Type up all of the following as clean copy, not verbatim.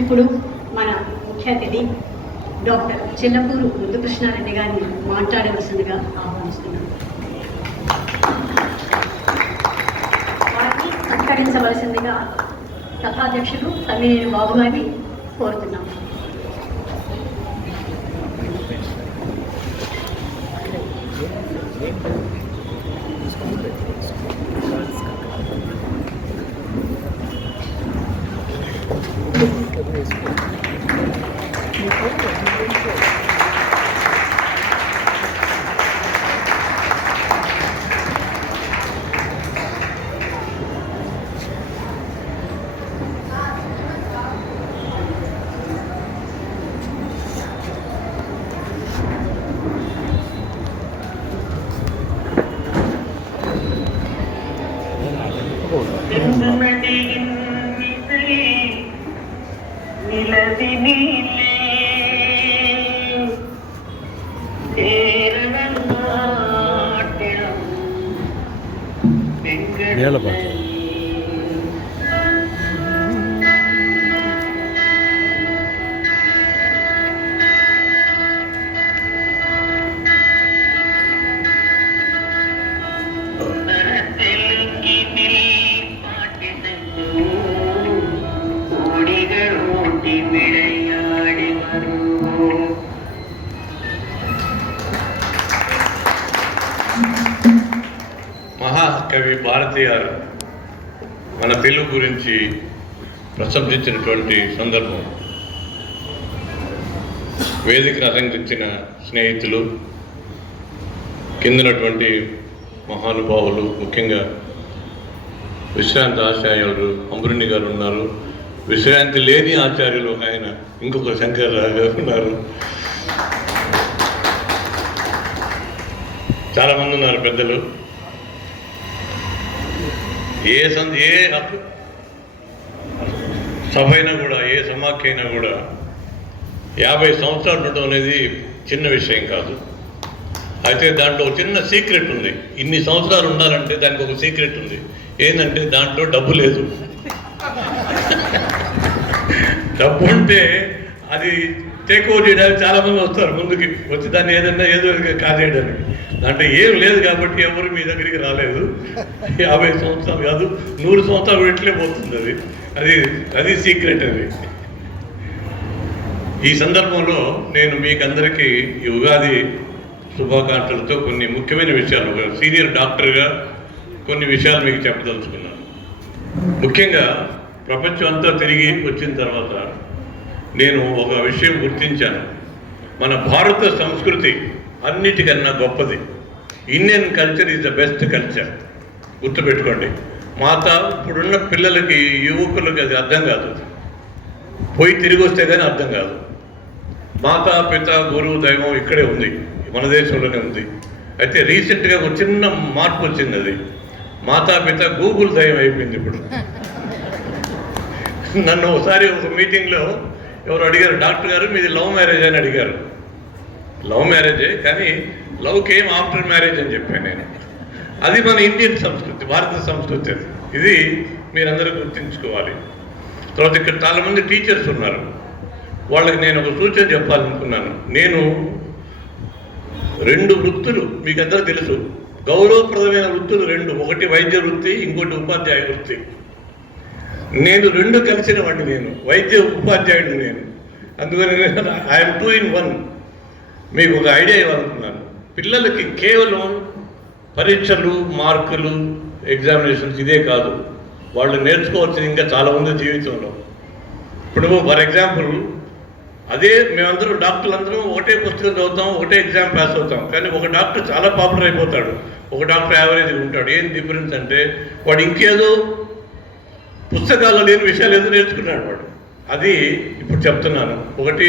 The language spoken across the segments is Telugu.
ఇప్పుడు మన ముఖ్య అతిథి డాక్టర్ చెల్లపూరు ముద్దుకృష్ణారెడ్డి గారిని మాట్లాడవలసిందిగా ఆహ్వానిస్తున్నాను. వారిని సత్కరించవలసిందిగా సభాధ్యక్షుడు తమ్మినేని బాబు గారిని కోరుతున్నాము. మహాకవి భారతీయారు మన తెలుగు గురించి ప్రశంసించినటువంటి సందర్భం. వేదికను అలంకరించిన స్నేహితులు, కిందనటువంటి మహానుభావులు, ముఖ్యంగా విశ్రాంతి ఆచార్యులు అంబురుణి గారు ఉన్నారు. విశ్రాంతి లేని ఆచార్యులు ఆయన ఇంకొక శంకర్రావు గారు ఉన్నారు. చాలామంది ఉన్నారు పెద్దలు. ఏ సభ అయినా కూడా, ఏ సమాఖ్య అయినా కూడా 50 సంవత్సరాలు ఉండడం అనేది చిన్న విషయం కాదు. అయితే దాంట్లో ఒక చిన్న సీక్రెట్ ఉంది. ఇన్ని సంవత్సరాలు ఉండాలంటే దానికి ఒక సీక్రెట్ ఉంది. ఏంటంటే దాంట్లో డబ్బు లేదు. డబ్బు ఉంటే అది టేక్ ఓవర్ చేయడానికి చాలామంది వస్తారు ముందుకి వచ్చి దాన్ని ఏదో కాజేయడానికి. దాంట్లో ఏం లేదు కాబట్టి ఎవరు మీ దగ్గరికి రాలేదు. 50 సంవత్సరాలు కాదు, 100 సంవత్సరాలు ఇట్లే పోతుంది. అది సీక్రెట్. అది ఈ సందర్భంలో నేను మీకందరికీ ఈ ఉగాది శుభాకాంక్షలతో కొన్ని ముఖ్యమైన విషయాలు, ఒక సీనియర్ డాక్టర్గా కొన్ని విషయాలు మీకు చెప్పదలుచుకున్నాను. ముఖ్యంగా ప్రపంచం అంతా తిరిగి వచ్చిన తర్వాత నేను ఒక విషయం గుర్తించాను. మన భారత సంస్కృతి అన్నిటికన్నా గొప్పది. Indian culture is the best culture. గుర్తుపెట్టుకోండి. ఇప్పుడున్న పిల్లలకి, యువకులకి అది అర్థం కాదు. పోయి తిరిగి వస్తే కానీ అర్థం కాదు. మాతా పిత గురువు దైవం ఇక్కడే ఉంది, మన దేశంలోనే ఉంది. అయితే రీసెంట్గా ఒక చిన్న మార్పు వచ్చింది. అది మాతాపిత గూగుల్ దైవం అయిపోయింది ఇప్పుడు. నన్ను ఒకసారి ఒక మీటింగ్లో ఎవరు అడిగారు, డాక్టర్ గారు మీది లవ్ మ్యారేజ్ అని అడిగారు. లవ్ మ్యారేజే, కానీ లవ్ కేమ్ ఆఫ్టర్ మ్యారేజ్ అని చెప్పాను నేను. అది మన ఇండియన్ సంస్కృతి, భారత సంస్కృతి. అది ఇది మీరందరూ గుర్తుంచుకోవాలి. తర్వాత ఇక్కడ చాలామంది టీచర్స్ ఉన్నారు. వాళ్ళకి నేను ఒక సూచన చెప్పాలనుకున్నాను. నేను 2 వృత్తులు మీకు అందరూ తెలుసు, గౌరవప్రదమైన వృత్తులు 2. ఒకటి వైద్య వృత్తి, ఇంకోటి ఉపాధ్యాయ వృత్తి. నేను 2 కలిసిన వాడిని. నేను వైద్య ఉపాధ్యాయుడిని. నేను అందుకని ఐఎమ్ 2 in 1. మీకు ఒక ఐడియా ఇవ్వాలనుకున్నాను. పిల్లలకి కేవలం పరీక్షలు, మార్కులు, ఎగ్జామినేషన్స్ ఇదే కాదు, వాళ్ళు నేర్చుకోవాల్సింది ఇంకా చాలా ఉంది జీవితంలో. ఇప్పుడు ఫర్ ఎగ్జాంపుల్, అదే మేమందరం డాక్టర్లు అందరం ఒకటే పుస్తకం చదువుతాం, ఒకటే ఎగ్జామ్ పాస్ అవుతాం. కానీ ఒక డాక్టర్ చాలా పాపులర్ అయిపోతాడు, ఒక డాక్టర్ యావరేజ్గా ఉంటాడు. ఏం డిఫరెన్స్ అంటే వాడు ఇంకేదో పుస్తకాల్లో లేని విషయాలు ఏదో నేర్చుకున్నాడు వాడు. అది ఇప్పుడు చెప్తున్నాను. ఒకటి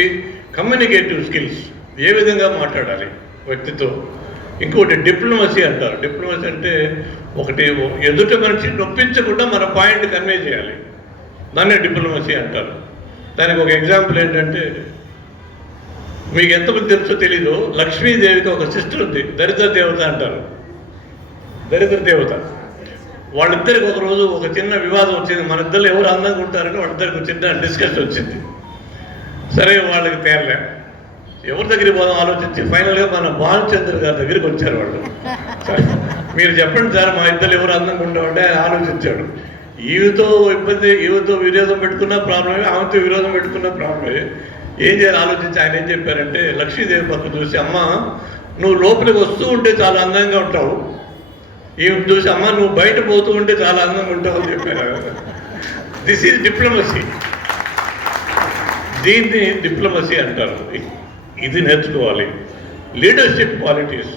కమ్యూనికేటివ్ స్కిల్స్, ఏ విధంగా మాట్లాడాలి వ్యక్తితో. ఇంకోటి డిప్లొమసీ అంటారు. డిప్లొమసీ అంటే ఒకటి ఎదుటి మనిషి నొప్పించకుండా మన పాయింట్ కన్వే చేయాలి, దాన్నే డిప్లొమసీ అంటారు. దానికి ఒక ఎగ్జాంపుల్ ఏంటంటే, మీకు ఎంతమంది తెలుసో తెలీదు, లక్ష్మీదేవికి ఒక సిస్టర్ ఉంది, దరిద్ర దేవత అంటారు. దరిద్ర దేవత వాళ్ళిద్దరికి ఒకరోజు ఒక చిన్న వివాదం వచ్చింది. మన ఇద్దరు ఎవరు అందంగా ఉంటారని వాళ్ళిద్దరికి ఒక చిన్న డిస్కషన్ వచ్చింది. సరే వాళ్ళకి తేలలే, ఎవరి దగ్గరికి పోదాం ఆలోచించి ఫైనల్గా మన భానుచంద్ర గారి దగ్గరికి వచ్చారు వాళ్ళు. మీరు చెప్పండి సార్ మా ఇద్దరు ఎవరు అందంగా ఉంటామంటే ఆలోచించాడు. ఈవితో ఇబ్బంది, ఈవితో విరోధం పెట్టుకున్న ప్రాబ్లమే, ఆమెతో విరోధం పెట్టుకున్న ప్రాబ్లమే. ఏం చేయాలి ఆలోచించి ఆయన ఏం చెప్పారంటే, లక్ష్మీదేవి పక్క చూసి, అమ్మ నువ్వు లోపలికి వస్తూ ఉంటే చాలా అందంగా ఉంటావు, ఈమె చూసి అమ్మ నువ్వు బయట పోతూ ఉంటే చాలా అందంగా ఉంటావు అని చెప్పారు. This is diplomacy. దీన్ని డిప్లొమసీ అంటారు. ఇది నేర్చుకోవాలి. లీడర్షిప్ క్వాలిటీస్,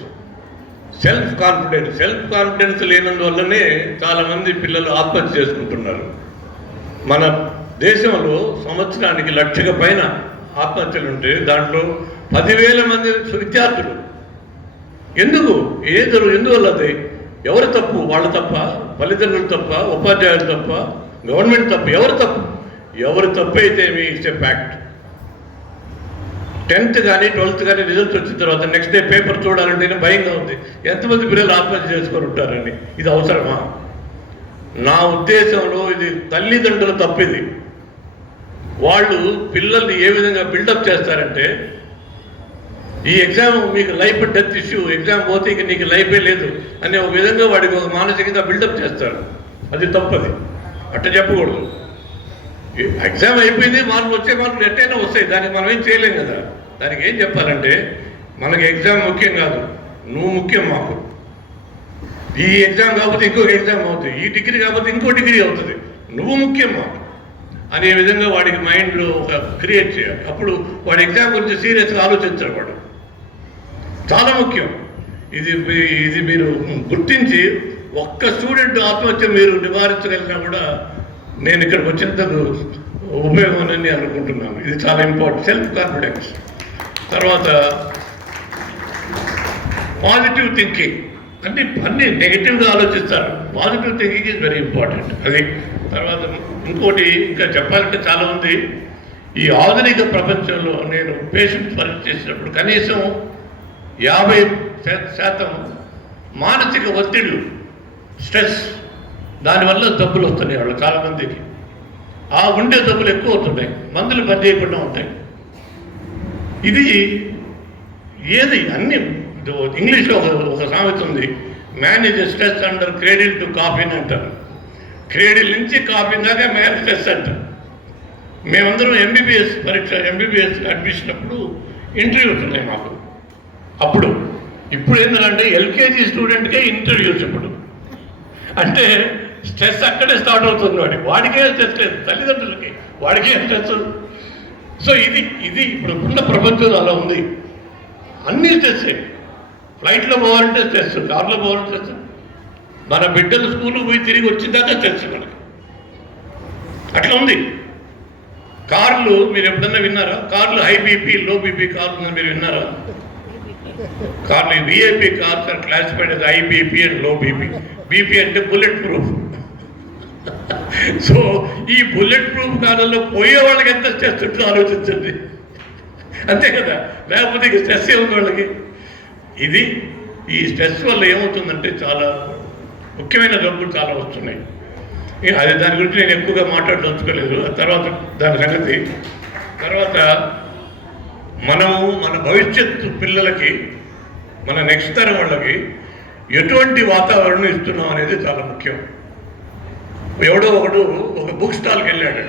సెల్ఫ్ కాన్ఫిడెన్స్ లేనందువల్లనే చాలామంది పిల్లలు ఆత్మహత్య చేసుకుంటున్నారు. మన దేశంలో సంవత్సరానికి 1,00,000 పైన ఆత్మహత్యలు ఉంటే దాంట్లో 10,000 మంది విద్యార్థులు. ఎందువల్ల అది? ఎవరు తప్పు? వాళ్ళ తప్ప, తల్లిదండ్రులు తప్ప, ఉపాధ్యాయులు తప్ప, గవర్నమెంట్ తప్ప? ఎవరు తప్పు అయితే ఇట్స్ ఎ ఫ్యాక్ట్. 10th కానీ 12th కానీ రిజల్ట్స్ వచ్చిన తర్వాత నెక్స్ట్ డే పేపర్ చూడాలంటేనే భయంగా ఉంది. ఎంతమంది పిల్లలు ఆత్మహత్య చేసుకొని ఉంటారని. ఇది అవసరమా? నా ఉద్దేశంలో ఇది తల్లిదండ్రుల తప్పిది. వాళ్ళు పిల్లల్ని ఏ విధంగా బిల్డప్ చేస్తారంటే, ఈ ఎగ్జామ్ మీకు లైఫ్ డెత్ ఇష్యూ, ఎగ్జామ్ పోతే ఇక నీకు లైఫే లేదు అనే ఒక విధంగా వాడికి ఒక మానసికంగా బిల్డప్ చేస్తారు. అది తప్పది, అట్ట చెప్పకూడదు. ఎగ్జామ్ అయిపోయింది, వచ్చే మార్కులు ఎట్టయినా వస్తాయి, దానికి మనం ఏం చేయలేం కదా. దానికి ఏం చెప్పాలంటే, మనకి ఎగ్జామ్ ముఖ్యం కాదు, నువ్వు ముఖ్యం మాకు. ఈ ఎగ్జామ్ కాకపోతే ఇంకొక ఎగ్జామ్ అవుతుంది, ఈ డిగ్రీ కాకపోతే ఇంకో డిగ్రీ అవుతుంది, నువ్వు ముఖ్యం మాకు అనే విధంగా వాడికి మైండ్లో ఒక క్రియేట్ చేయాలి. అప్పుడు వాడి ఎగ్జామ్ గురించి సీరియస్గా ఆలోచించాడు. వాడు చాలా ముఖ్యం. ఇది మీరు గుర్తించి ఒక్క స్టూడెంట్ ఆత్మహత్య మీరు నివారించగలిగినా కూడా నేను ఇక్కడికి వచ్చినందుకు ఉపయోగం అని అనుకుంటున్నాను. ఇది చాలా ఇంపార్టెంట్. Self confidence. తర్వాత పాజిటివ్ థింకింగ్. అన్ని నెగిటివ్గా ఆలోచిస్తారు. Positive thinking is very important. అది తర్వాత ఇంకోటి ఇంకా చెప్పాలంటే చాలా ఉంది. ఈ ఆధునిక ప్రపంచంలో నేను పేషెంట్ పరీక్ష చేసినప్పుడు కనీసం 50% మానసిక ఒత్తిళ్ళు, స్ట్రెస్, దానివల్ల జబ్బులు వస్తున్నాయి వాళ్ళు చాలామందికి. ఆ ఉండే జబ్బులు ఎక్కువ అవుతున్నాయి, మందులు పని చేయకుండా ఉంటాయి. ఇది ఏది అన్ని ఇంగ్లీష్లో ఒక సామెత ఉంది, man is stress under cradle to coffin అంటారు. క్రేడిల్ నుంచి కాఫీ దాకా మ్యాన్ స్ట్రెస్ అంటారు. మేమందరం ఎంబీబీఎస్ అడ్మిషన్ అప్పుడు ఇంటర్వ్యూస్ ఉన్నాయి మాకు. ఇప్పుడు ఏంటంటే ఎల్కేజీ స్టూడెంట్కే ఇంటర్వ్యూస్. ఇప్పుడు అంటే స్ట్రెస్ అక్కడే స్టార్ట్ అవుతుంది. వాడికే స్ట్రెస్ లేదు, తల్లిదండ్రులకి వాడికే స్ట్రెస్. సో ఇది ఇప్పుడు ఉన్న ప్రపంచంలో అలా ఉంది. అన్నీ స్ట్రెస్. ఫ్లైట్లో పోవాలంటే స్ట్రెస్, కార్లో పోవాలంటే స్ట్రెస్, మన బిడ్డలు స్కూల్కి పోయి తిరిగి వచ్చిందాకా స్ట్రెస్ మనకి. అట్లా ఉంది. కార్లు మీరు ఎప్పుడన్నా విన్నారా? కార్లు హై బీపీ, లో బీపీ కార్లు మీరు విన్నారా? కార్లు VIP cars are classified as high BP and low BP. BP అంటే బుల్లెట్ ప్రూఫ్. సో ఈ బుల్లెట్ ప్రూఫ్ కార్లలో పోయే వాళ్ళకి ఎంత స్ట్రెస్ ఉంటుందో ఆలోచించండి. అంతే కదా, లేకపోతే ఇక స్ట్రెస్ ఏముంది వాళ్ళకి. ఈ స్ట్రెస్ వల్ల ఏమవుతుందంటే చాలా ముఖ్యమైన జబ్బులు చాలా వస్తున్నాయి. అది దాని గురించి నేను ఎక్కువగా మాట్లాడదలుచుకోలేదు. తర్వాత దాని సంగతి తర్వాత మనము మన భవిష్యత్తు పిల్లలకి, మన నెక్స్ట్ తరం వాళ్ళకి ఎటువంటి వాతావరణం ఇస్తున్నాం అనేది చాలా ముఖ్యం. ఎవడో ఒకడు ఒక బుక్ స్టాల్కి వెళ్ళాడు.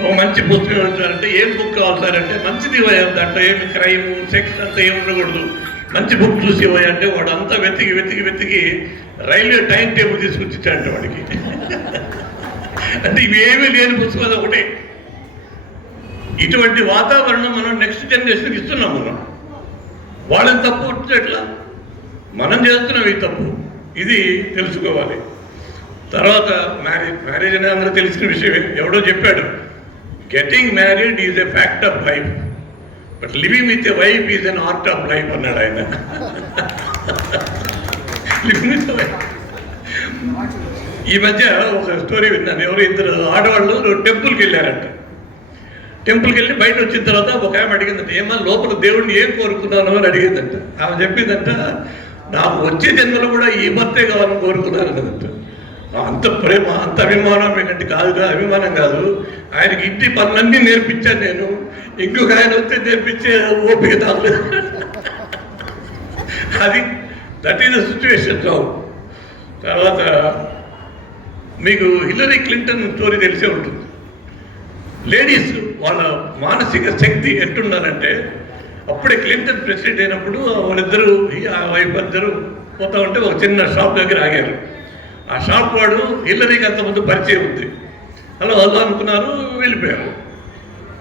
ఒక మంచి పుస్తకం వెళ్తారంటే ఏం బుక్ కావాలి సార్ అంటే, మంచిది దాంట్లో ఏమి క్రైమ్, సెక్స్ అంతా ఏమి ఉండకూడదు, మంచి బుక్ చూసి అంటే వాడు అంతా వెతికి రైల్వే టైం టేబుల్ తీసుకొచ్చిచ్చాడంట వాడికి. అంటే ఇవేమీ లేని పుస్తకం ఒకటే. ఇటువంటి వాతావరణం మనం నెక్స్ట్ జనరేషన్కి ఇస్తున్నాం. మనం వాళ్ళని తప్పు ఎట్లా మనం చేస్తున్నాం ఈ తప్పు. ఇది తెలుసుకోవాలి. తర్వాత మ్యారేజ్ అనేది అందరూ తెలిసిన విషయమే. ఎవడో చెప్పాడు, getting married is a fact of life, but living with a wife is an art of life అన్నాడు ఆయన. Living with wife. ఈ మధ్య ఒక స్టోరీ విన్నాను. ఎవరు ఇద్దరు ఆడవాళ్ళు టెంపుల్కి వెళ్ళారంట. టెంపుల్కి వెళ్ళి బయట వచ్చిన తర్వాత ఒక ఆమె అడిగిందంట, ఏమన్నా లోపల దేవుడిని ఏం కోరుకున్నాను అని అడిగిందంట. ఆమె చెప్పిందంట, నాకు వచ్చే జన్మలో కూడా ఈ భర్తే కావాలని కోరుకున్నాను అన్నదంట. అంత ప్రేమ, అంత అభిమానం మీకంటే కాదుగా, అభిమానం కాదు. ఆయనకి ఇంటి పనులన్నీ నేర్పించాను నేను. ఇంకొక ఆయన వస్తే నేర్పించే ఓపిక తాగలేదు. అది that is the situation now. తర్వాత మీకు హిల్లరీ క్లింటన్ స్టోరీ తెలిసే ఉంటుంది. లేడీస్ వాళ్ళ మానసిక శక్తి ఎట్టుండాలంటే, అప్పుడే క్లింటన్ ప్రెసిడెంట్ అయినప్పుడు వాళ్ళిద్దరూ ఆ వైపు ఇద్దరు పోతా ఉంటే ఒక చిన్న షాప్ దగ్గర ఆగారు. ఆ షాప్ వాడు హిల్లరీకి అంతకుముందు పరిచయం ఉంది. హలో అనుకున్నారు, వెళ్ళిపోయారు.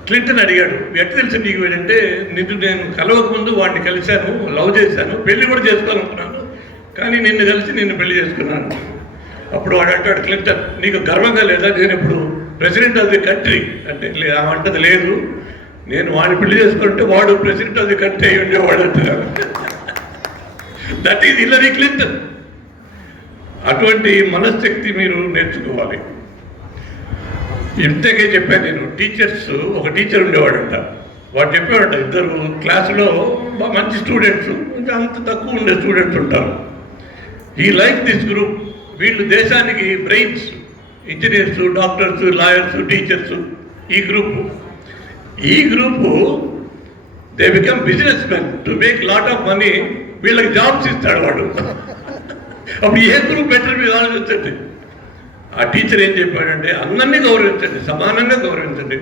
క్లింటన్ అడిగాడు, ఎట్లా తెలిసి నీకు ఏంటంటే, నిన్ను నేను కలవకముందు వాడిని కలిశాను, లవ్ చేశాను, పెళ్లి కూడా చేసుకోవాలనుకున్నాను, కానీ నిన్ను కలిసి నిన్ను పెళ్లి చేసుకున్నాను. అప్పుడు వాడు అంటాడు, క్లింటన్ నీకు గర్వంగా లేదా, నేను ఇప్పుడు ప్రెసిడెంట్ ఆఫ్ ది కంట్రీ అంటే అంటది లేదు, నేను వాడిని పెళ్లి చేసుకుంటే వాడు ప్రెసిడెంట్ ఆఫ్ ది కంట్రీ అయి ఉండేవాడు అంటున్నాడు. That is Hillary Clinton. అటువంటి మనశ్శక్తి మీరు నేర్చుకోవాలి. ఇంతకే చెప్పాను నేను, టీచర్స్, ఒక టీచర్ ఉండేవాడంట, వాడు చెప్పేవాడంట, ఇద్దరు క్లాసులో మంచి స్టూడెంట్స్, అంత తక్కువ ఉండే స్టూడెంట్స్ ఉంటారు. ఈ లైక్ దిస్ గ్రూప్, వీళ్ళు దేశానికి brains, engineers, doctors, lawyers, teachers. ఈ group they become business men to make lot of money. వీళ్ళకి జాబ్స్ ఇస్తాడు వాడు. అప్పుడు ఏ గ్రూప్ బెటర్ మీరు ఆలోచించండి. ఆ టీచర్ ఏం చెప్పాడంటే, అందరినీ గౌరవించండి, సమానంగా గౌరవించండి.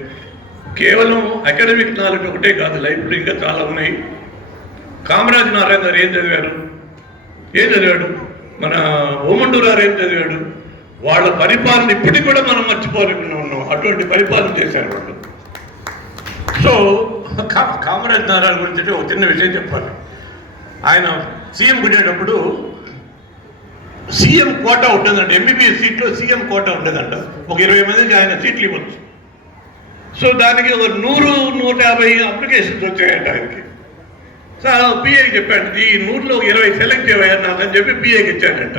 కేవలం అకాడమిక్ నాలెడ్జ్ ఒకటే కాదు, లైఫ్లో ఇంకా చాలా ఉన్నాయి. కామరాజ్ నారాయణ గారు ఏం చదివాడు, మన ఓమండూరారు ఏం చదివాడు, వాళ్ళ పరిపాలన ఇప్పటికి కూడా మనం మర్చిపోలేకుండా ఉన్నాం. అటువంటి పరిపాలన చేశారు వాళ్ళు. సో కామరాజ్ నారాయణ గురించి ఒక చిన్న విషయం చెప్పాలి. ఆయన సీఎం ఉండేటప్పుడు సీఎం కోటా ఉంటుందంట, ఎంబీబీఎస్ సీట్లో సీఎం కోటా ఉంటుందంట, ఒక 20 మందికి ఆయన సీట్లు ఇవ్వచ్చు. సో దానికి ఒక 100-150 అప్లికేషన్స్ వచ్చాయంట ఆయనకి. సో పిఏకి చెప్పాడు, ఈ 100లో 20 సెలెక్ట్ చేయవయ్యా నాకు అని చెప్పి పిఏకి ఇచ్చాడంట.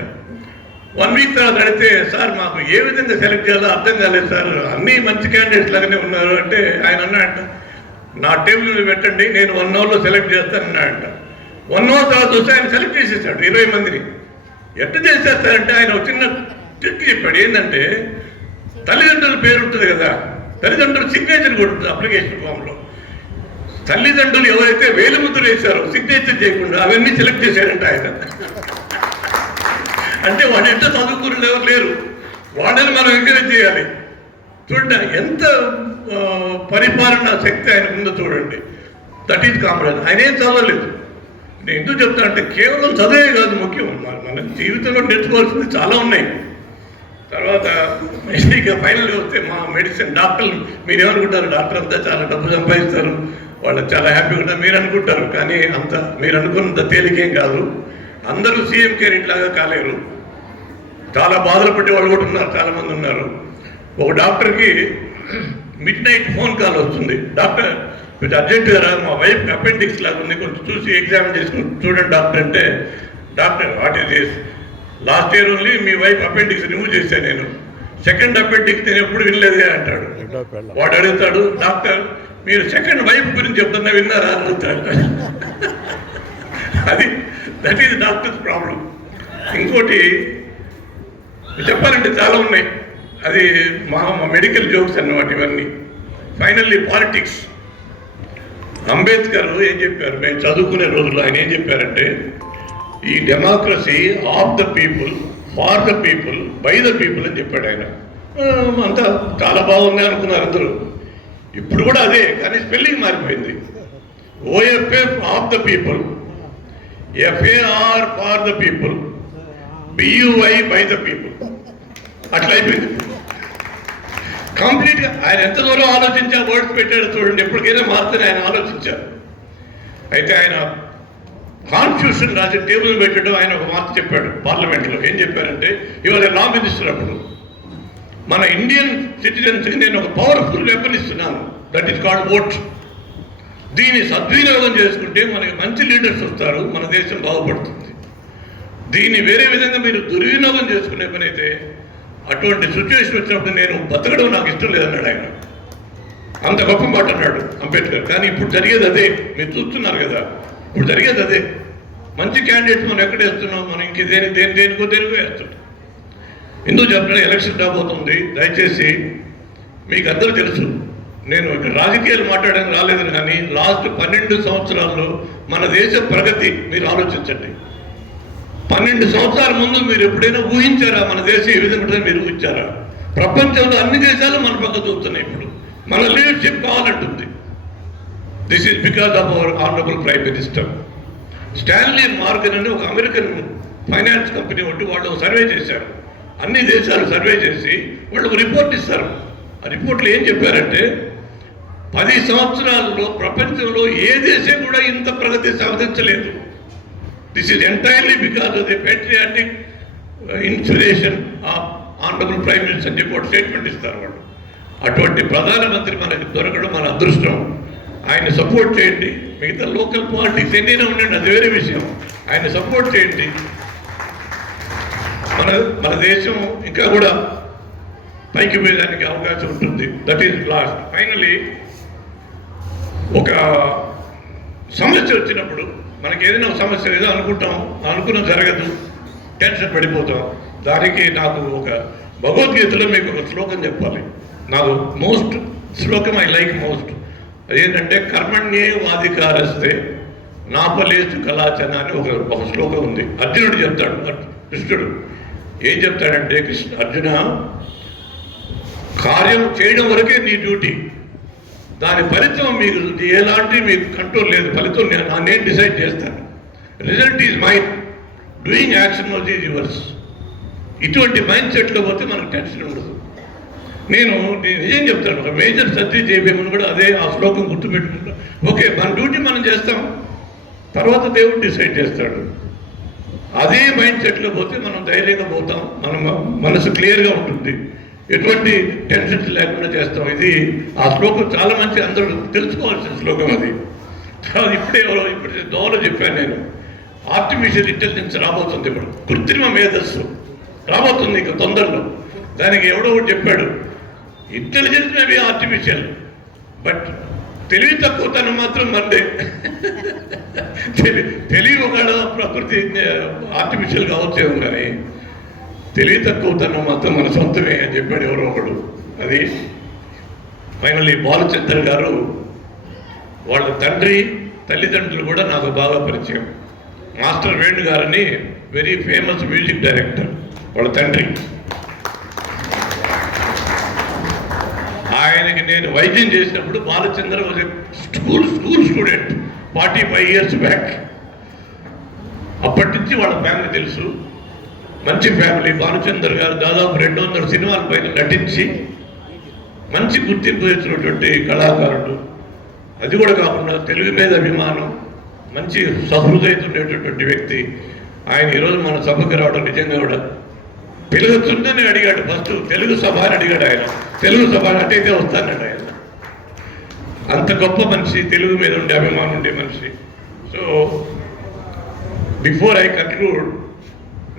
1 వీక్ తర్వాత అడిగితే, సార్ మాకు ఏ విధంగా సెలెక్ట్ చేయాలో అర్థం కాలేదు సార్, అన్నీ మంచి క్యాండిడేట్స్ లాగానే ఉన్నారు అంటే, ఆయన అన్నాడంట, నా టేబుల్ మీద పెట్టండి, నేను 1 అవర్లో సెలెక్ట్ చేస్తాను అన్నాడంట. 1 అవర్ తర్వాత వస్తే ఆయన సెలెక్ట్ చేసేసాడు 20 మందిని. ఎట్లా చేసేస్తారంటే, ఆయన ఒక చిన్న ట్రిక్ చెప్పాడు. ఏంటంటే, తల్లిదండ్రుల పేరు ఉంటుంది కదా, తల్లిదండ్రుల సిగ్నేచర్ కూడా ఉంటుంది అప్లికేషన్ ఫామ్లో. తల్లిదండ్రులు ఎవరైతే వేలిముద్ర వేశారో సిగ్నేచర్ చేయకుండా అవన్నీ సెలెక్ట్ చేశాడంట ఆయన. అంటే వాడు ఎంత చదువుకున్న ఎవరు లేరు, వాడని మనం ఎంకరేజ్ చేయాలి. చూడండి ఎంత పరిపాలన శక్తి ఆయన ఉందో చూడండి. That is Kamaraj. ఆయన ఏం చదవలేదు. నేను ఎందుకు చెప్తాను అంటే, కేవలం చదివే కాదు ముఖ్యం, మన జీవితంలో నేర్చుకోవాల్సింది చాలా ఉన్నాయి. తర్వాత ఇక ఫైనల్గా వస్తే మా మెడిసిన్ డాక్టర్లు, మీరేమనుకుంటారు, డాక్టర్ అంతా చాలా డబ్బు సంపాదిస్తారు, వాళ్ళు చాలా హ్యాపీగా ఉంటారు మీరు అనుకుంటారు, కానీ అంత మీరు అనుకున్నంత తేలికేం కాదు. అందరూ సీఎం కేర్ ఇట్లాగా కాలేరు, చాలా బాధలు పడే వాళ్ళు కూడా ఉన్నారు, చాలామంది ఉన్నారు. ఒక డాక్టర్కి మిడ్నైట్ ఫోన్ కాల్ వస్తుంది, డాక్టర్ కొంచెం అర్జెంటుగా రా, మా వైఫ్ అపెండిక్స్ లాగా ఉంది, కొంచెం చూసి ఎగ్జామిన్ చేసుకుని చూడండి డాక్టర్ అంటే, doctor what is this, last year only me wife appendix remove చేశాను నేను, సెకండ్ అపెండిక్స్ నేను ఎప్పుడు వినలేదే అంటాడు. వాడు అడుగుతాడు, డాక్టర్ మీరు సెకండ్ వైఫ్ గురించి చెప్తున్నా విన్నారా అని అడుగుతాడు. అది దట్ ఈజ్ డాక్టర్స్ ప్రాబ్లం. ఇంకోటి చెప్పాలంటే చాలా ఉన్నాయి, అది మా మెడికల్ జోక్స్ అన్నమాట ఇవన్నీ. Finally politics. అంబేద్కర్ ఏం చెప్పారు, మేము చదువుకునే రోజుల్లో ఆయన ఏం చెప్పారంటే, ఈ democracy of the people, far the people, by the people అని చెప్పాడు ఆయన. అంతా చాలా బాగుంది అనుకున్నారు అందరూ. ఇప్పుడు కూడా అదే, కానీ స్పెల్లింగ్ మారిపోయింది. OFF of the people, FAR far the people, BUI by the people, అట్లా అయిపోయింది కంప్లీట్గా. ఆయన ఎంత దూరం ఆలోచించా వర్డ్స్ పెట్టాడు చూడండి, ఎప్పటికైనా మాత్రమే ఆయన ఆలోచించారు. అయితే ఆయన కాన్స్టిట్యూషన్ రాసి టేబుల్ పెట్టడం, ఆయన ఒక మాట చెప్పాడు పార్లమెంట్లో. ఏం చెప్పారంటే, ఇవాళ లా మినిస్టర్ అప్పుడు, మన ఇండియన్ సిటిజన్స్కి నేను ఒక పవర్ఫుల్ వెపన్ ఇస్తున్నాను, దట్ ఈస్ కాల్డ్ ఓట్. దీన్ని సద్వినియోగం చేసుకుంటే మనకి మంచి లీడర్స్ వస్తారు, మన దేశం బాగుపడుతుంది. దీన్ని వేరే విధంగా మీరు దుర్వినియోగం చేసుకునే పని అయితే, అటువంటి సిచ్యువేషన్ వచ్చినప్పుడు నేను బతకడం నాకు ఇష్టం లేదన్నాడు ఆయన. అంత గొప్ప మాట అన్నాడు అంబేద్కర్. కానీ ఇప్పుడు జరిగేది అదే, మీరు చూస్తున్నారు కదా, ఇప్పుడు జరిగేది అదే. మంచి క్యాండిడేట్స్ మనం ఎక్కడ వేస్తున్నాం, మనం ఇంక దేనికో వేస్తున్నాం. ఎందుకు చెప్పిన ఎలక్షన్ రాబోతుంది, దయచేసి మీకు అందరూ తెలుసు, నేను ఇక్కడ రాజకీయాలు మాట్లాడడానికి రాలేదు, కానీ లాస్ట్ 12 సంవత్సరాల్లో మన దేశ ప్రగతి మీరు ఆలోచించండి. 12 సంవత్సరాల ముందు మీరు ఎప్పుడైనా ఊహించారా మన దేశం ఏ విధంగా మీరు ఊహించారా? ప్రపంచంలో అన్ని దేశాలు మన పక్క చూస్తున్నాయి. ఇప్పుడు మన లీడర్షిప్ కావాలంటుంది. This is because of our honourable prime minister. Stanley Morgan అని ఒక అమెరికన్ ఫైనాన్స్ కంపెనీ ఒకటి వాళ్ళు సర్వే చేశారు. అన్ని దేశాలు సర్వే చేసి వాళ్ళు రిపోర్ట్ ఇస్తారు. ఆ రిపోర్ట్లో ఏం చెప్పారంటే 10 సంవత్సరాల్లో ప్రపంచంలో ఏ దేశం కూడా ఇంత ప్రగతి సాధించలేదు. This is entirely because of the patriotic inspiration of honourable prime minister అని చెప్పి ఒక స్టేట్మెంట్ ఇస్తారు వాళ్ళు. అటువంటి ప్రధానమంత్రి మనకి దొరకడం మన అదృష్టం. ఆయన సపోర్ట్ చేయండి. మిగతా లోకల్ పాలిటిక్స్ ఎన్నైనా ఉండండి, అది వేరే విషయం. ఆయన సపోర్ట్ చేయండి. మన దేశం ఇంకా కూడా పైకి పోయేదానికి అవకాశం ఉంటుంది. That is lost. ఫైనలీ ఒక సమస్య వచ్చినప్పుడు మనకి ఏదైనా సమస్య ఏదో అనుకుంటాం, అనుకున్న జరగదు, టెన్షన్ పడిపోతాం. దానికి నాకు ఒక భగవద్గీతలో మీకు ఒక శ్లోకం చెప్పాలి. నాకు మోస్ట్ శ్లోకం ఐ లైక్ మోస్ట్. అదేంటంటే కర్మణ్యే వాధికారస్తే నాపలేసు కళాచన అని ఒక శ్లోకం ఉంది. అర్జునుడు చెప్తాడు. కృష్ణుడు ఏం చెప్తాడంటే, అర్జున, కార్యం చేయడం వరకే నీ డ్యూటీ, దాని ఫలితం మీకు ఎలాంటి మీకు కంట్రోల్ లేదు. ఫలితం నేను డిసైడ్ చేస్తాను. Result is mind, doing action was is yours. ఇటువంటి మైండ్ సెట్లో పోతే మనకు టెన్షన్ ఉండదు. నేను నిజం చెప్తాను, ఒక మేజర్ సర్జరీ చేయబోమని కూడా అదే ఆ శ్లోకం గుర్తుపెట్టుకుంటాం. ఓకే, మన డ్యూటీ మనం చేస్తాం, తర్వాత దేవుడు డిసైడ్ చేస్తాడు. అదే మైండ్ సెట్లో పోతే మనం ధైర్యంగా పోతాం, మన మనసు క్లియర్గా ఉంటుంది, ఎటువంటి టెన్షన్స్ లేకుండా చేస్తాం. ఇది ఆ శ్లోకం చాలా మంచి, అందరూ తెలుసుకోవాల్సిన శ్లోకం అది. తర్వాత ఇప్పుడు దోవలో చెప్పాను నేను, ఆర్టిఫిషియల్ ఇంటెలిజెన్స్ రాబోతుంది. ఇప్పుడు కృత్రిమ మేధస్సు రాబోతుంది ఇంకా తొందరలో. దానికి ఎవడో ఒకటి చెప్పాడు, intelligence may be artificial, but తెలివి తక్కువతనం మాత్రం మందే. తెలివి ఒకడు ప్రకృతి ఆర్టిఫిషియల్ కావచ్చేమో, కానీ తెలివి తక్కువతనం మాత్రం మన సొంతమే అని చెప్పాడు ఎవరో ఒకడు. అది ఫైనల్లీ బాలచంద్ర గారు వాళ్ళ తల్లిదండ్రులు కూడా నాకు బాగా పరిచయం. మాస్టర్ వేణు గారని వెరీ ఫేమస్ మ్యూజిక్ డైరెక్టర్ వాళ్ళ తండ్రి. ఆయనకి నేను వైద్యం చేసినప్పుడు Balachandra was school student 45 years back. అప్పటి నుంచి వాళ్ళ ఫ్యామిలీ తెలుసు, మంచి ఫ్యామిలీ. బాలచంద్ర గారు దాదాపు 200 సినిమాల పైన నటించి మంచి గుర్తింపు తెచ్చినటువంటి కళాకారుడు. అది కూడా కాకుండా తెలుగు మీద అభిమానం, మంచి సహృదయత ఉండేటటువంటి వ్యక్తి. ఆయన ఈరోజు మన సభకు రావడం నిజంగా కూడా పిలుగుతుందని అడిగాడు. ఫస్ట్ తెలుగు సభ అని అడిగాడు ఆయన. తెలుగు సభ అంటే వస్తానండి ఆయన. అంత గొప్ప మనిషి, తెలుగు మీద ఉండే అభిమానం ఉండే మనిషి. సో బిఫోర్ ఐ కన్క్లూడ్,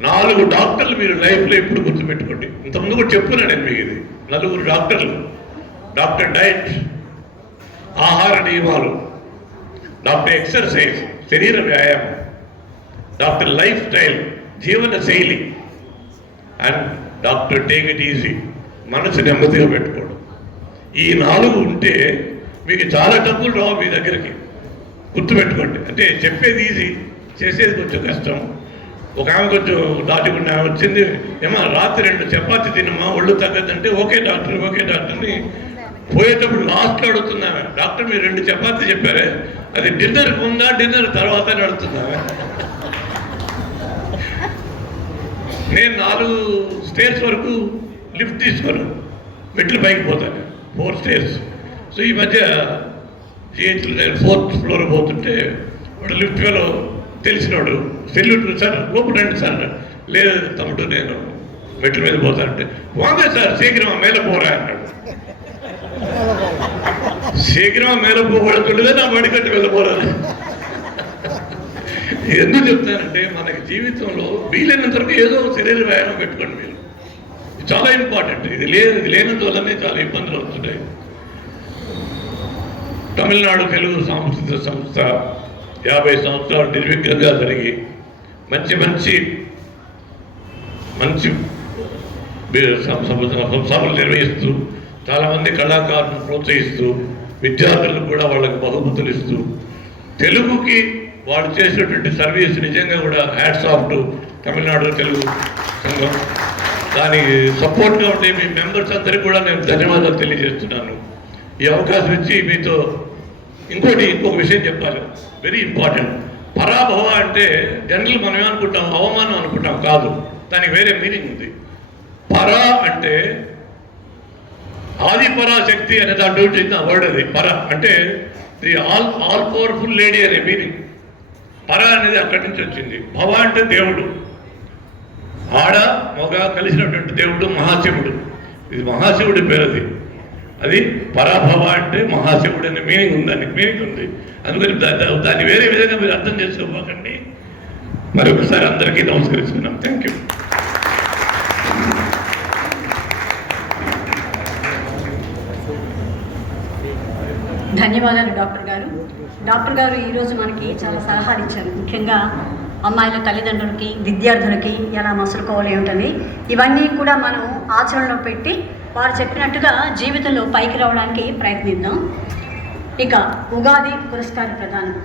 4 డాక్టర్లు మీరు లైఫ్లో ఎప్పుడు గుర్తుపెట్టుకోండి. ఇంతకుముందు కూడా చెప్పున్నాను నేను మీకు. ఇది 4 డాక్టర్లు. డాక్టర్ డైట్, ఆహార నియమాలు, డాక్టర్ ఎక్సర్సైజ్, శరీర వ్యాయామం, డాక్టర్ లైఫ్ స్టైల్, జీవన శైలి, and doctor take it easy, మనసు నెమ్మదిగా పెట్టుకోవడం. ఈ 4 ఉంటే మీకు చాలా డబ్బులు రావు మీ దగ్గరికి. గుర్తుపెట్టుకోండి. అంటే చెప్పేది ఈజీ, చేసేది కొంచెం కష్టం. ఒక ఆమె కొంచెం దాటుకున్న ఆమె వచ్చింది, ఏమో రాత్రి 2 చపాతీ తినమ్మా ఒళ్ళు తగ్గదంటే ఓకే డాక్టర్ని పోయేటప్పుడు లాస్ట్లో అడుగుతున్నామే, డాక్టర్ మీరు 2 చపాతీ చెప్పారే, అది డిన్నర్కి ఉందా, డిన్నర్ తర్వాత అడుగుతున్నామే. నేను 4 స్టేర్స్ వరకు లిఫ్ట్ తీసుకోను, మెట్లు పైకి పోతాను, 4 స్టేర్స్. సో ఈ మధ్య జిహెచ్లో నేను 4th floor పోతుంటే వాడు లిఫ్ట్ వేలో తెలిసినాడు, సెల్యూట్ సార్ లోపల రండి సార్. లేదు తమ్ముడు నేను మెట్ల మీద పోతానంటే, వాంగే సార్ శీఘ్రమా మేల పోరా అన్నాడు. శీఘ్రమా మేల పోకూడదు, నా మడికట్టు వెళ్ళిపోరాను. ఎందుకు చెప్తానంటే మనకి జీవితంలో వీలైనంత వరకు ఏదో శరీర వ్యాయామం పెట్టుకోండి మీరు. చాలా ఇంపార్టెంట్. ఇది లేనందువల్లనే చాలా ఇబ్బందులు వస్తుంటాయి. తమిళనాడు తెలుగు సాంస్కృతిక సంస్థ 50 సంవత్సరాలు నిర్విఘ్నంగా జరిగి మంచి సభలు నిర్వహిస్తూ చాలామంది కళాకారులను ప్రోత్సహిస్తూ విద్యార్థులకు కూడా వాళ్ళకి బహుమతులు ఇస్తూ తెలుగుకి వాళ్ళు చేసినటువంటి సర్వీస్ నిజంగా కూడా hats off to Tamil Nadu Telugu సంఘం. దానికి సపోర్ట్గా ఉండే మీ మెంబర్స్ అందరికీ కూడా నేను ధన్యవాదాలు తెలియజేస్తున్నాను. ఈ అవకాశం ఇచ్చి మీతో ఇంకొక విషయం చెప్పాలి, వెరీ ఇంపార్టెంట్. పరాభవ అంటే జనరల్ మనం ఏమనుకుంటాం, అవమానం అనుకుంటాం, కాదు, దానికి వేరే మీనింగ్ ఉంది. పరా అంటే ఆది పరాశక్తి అనే దాంట్లో చిన్న వర్డ్ అది. పర అంటే ది ఆల్ పవర్ఫుల్ లేడీ అనే మీనింగ్. పర అనేది అక్కడి నుంచి వచ్చింది. భవ అంటే దేవుడు, ఆడ మగ కలిసినటువంటి దేవుడు మహాశివుడు. ఇది మహాశివుడి పేరు. అది పరాభవ అంటే మహాశివుడు అనే మీనింగ్ ఉంది, దానికి మీనింగ్ ఉంది. అందుకని దాన్ని వేరే విధంగా మీరు అర్థం చేసుకోకండి. మరొకసారి అందరికీ నమస్కరిస్తున్నాం. Thank you. ధన్యవాదాలు డాక్టర్ గారు. డాక్టర్ గారు ఈరోజు మనకి చాలా సలహాలు ఇచ్చారు, ముఖ్యంగా అమ్మాయిల తల్లిదండ్రులకి విద్యార్థులకి ఎలా మసులుకోవాలి ఏమిటని. ఇవన్నీ కూడా మనం ఆచరణలో పెట్టి వారు చెప్పినట్టుగా జీవితంలో పైకి రావడానికి ప్రయత్నిద్దాం. ఇక ఉగాది పురస్కార ప్రదానం.